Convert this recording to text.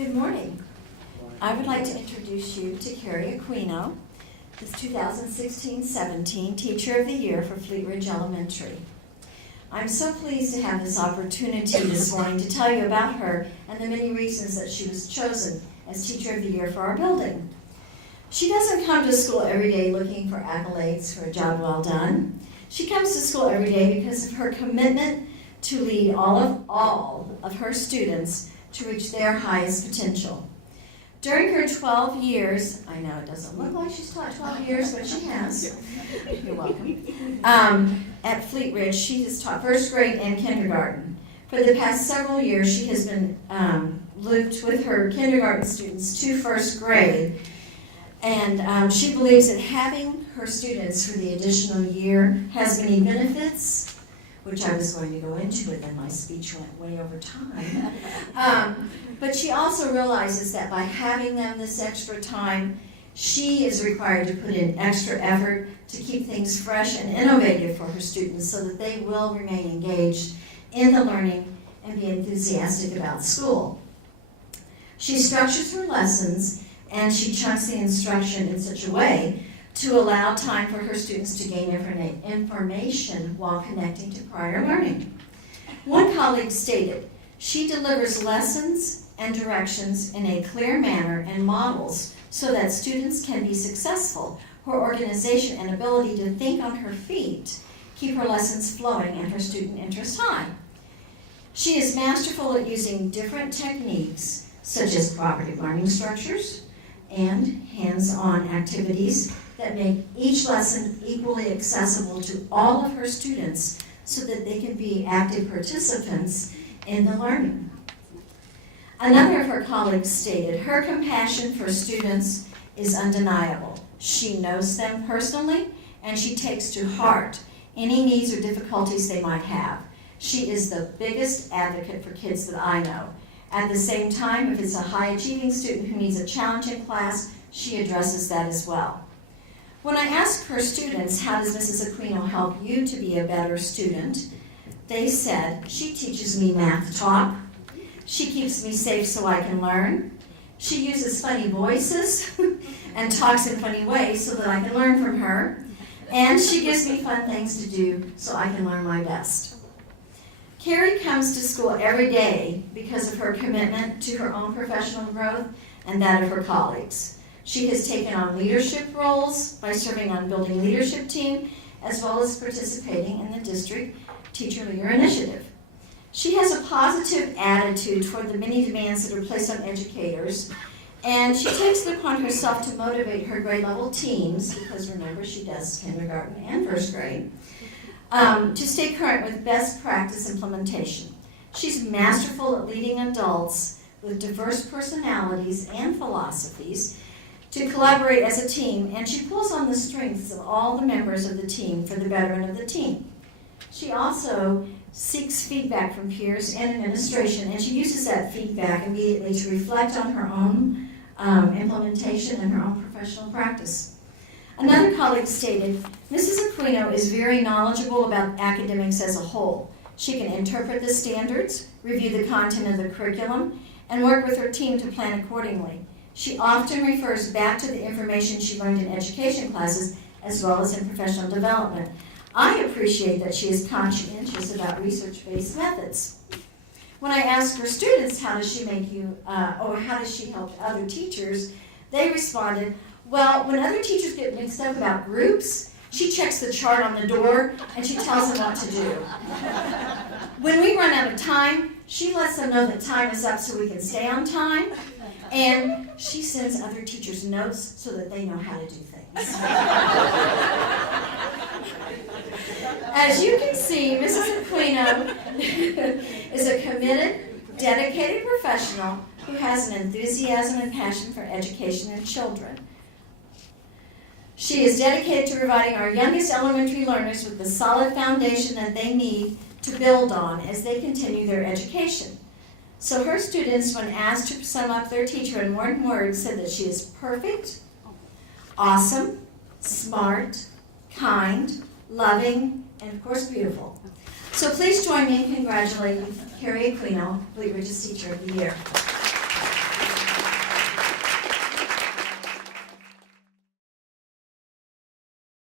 Good morning. I would like to introduce you to Carrie Aquino, this 2016-17 Teacher of the Year for Fleetridge Elementary. I'm so pleased to have this opportunity this morning to tell you about her and the many reasons that she was chosen as Teacher of the Year for our building. She doesn't come to school every day looking for accolades for a job well done. She comes to school every day because of her commitment to lead all of her students to reach their highest potential. During her 12 years, I know it doesn't look like she's taught 12 years, but she has. You're welcome. At Fleetridge, she has taught first grade and kindergarten. For the past several years, she has been lived with her kindergarten students to first grade. And she believes that having her students for the additional year has many benefits, which I was going to go into, but then my speech went way over time. But she also realizes that by having them this extra time, she is required to put in extra effort to keep things fresh and innovative for her students so that they will remain engaged in the learning and be enthusiastic about school. She structures her lessons and she chunks the instruction in such a way to allow time for her students to gain information while connecting to prior learning. One colleague stated, "She delivers lessons and directions in a clear manner and models so that students can be successful. Her organization and ability to think on her feet keep her lessons flowing and her student interest high. She is masterful at using different techniques such as cooperative learning structures and hands-on activities that make each lesson equally accessible to all of her students so that they can be active participants in the learning." Another of her colleagues stated, "Her compassion for students is undeniable. She knows them personally and she takes to heart any needs or difficulties they might have. She is the biggest advocate for kids that I know. At the same time, if it's a high-achieving student who needs a challenge in class, she addresses that as well." When I asked her students, "How does Mrs. Aquino help you to be a better student?" they said, "She teaches me math talk. She keeps me safe so I can learn. She uses funny voices and talks in funny ways so that I can learn from her. And she gives me fun things to do so I can learn my best." Carrie comes to school every day because of her commitment to her own professional growth and that of her colleagues. She has taken on leadership roles by serving on building leadership team as well as participating in the district Teacher Leader Initiative. She has a positive attitude toward the many demands that are placed on educators, and she takes it upon herself to motivate her grade level teams, because remember she does kindergarten and first grade, to stay current with best practice implementation. She's masterful at leading adults with diverse personalities and philosophies to collaborate as a team, and she pulls on the strengths of all the members of the team for the betterment of the team. She also seeks feedback from peers and administration, and she uses that feedback immediately to reflect on her own implementation and her own professional practice. Another colleague stated, "Mrs. Aquino is very knowledgeable about academics as a whole. She can interpret the standards, review the content of the curriculum, and work with her team to plan accordingly. She often refers back to the information she learned in education classes as well as in professional development. I appreciate that she is conscientious about research-based methods." When I asked her students, "How does she make you, or how does she help other teachers?" they responded, "Well, when other teachers get mixed up about groups, she checks the chart on the door and she tells them what to do. When we run out of time, she lets them know that time is up so we can stay on time. And she sends other teachers notes so that they know how to do things." As you can see, Mrs. Aquino is a committed, dedicated professional who has an enthusiasm and passion for education and children. She is dedicated to providing our youngest elementary learners with the solid foundation that they need to build on as they continue their education. So her students, when asked to sum up their teacher in one word, said that she is perfect, awesome, smart, kind, loving, and of course beautiful. So please join me in congratulating Carrie Aquino, Fleetridge's Teacher of the Year.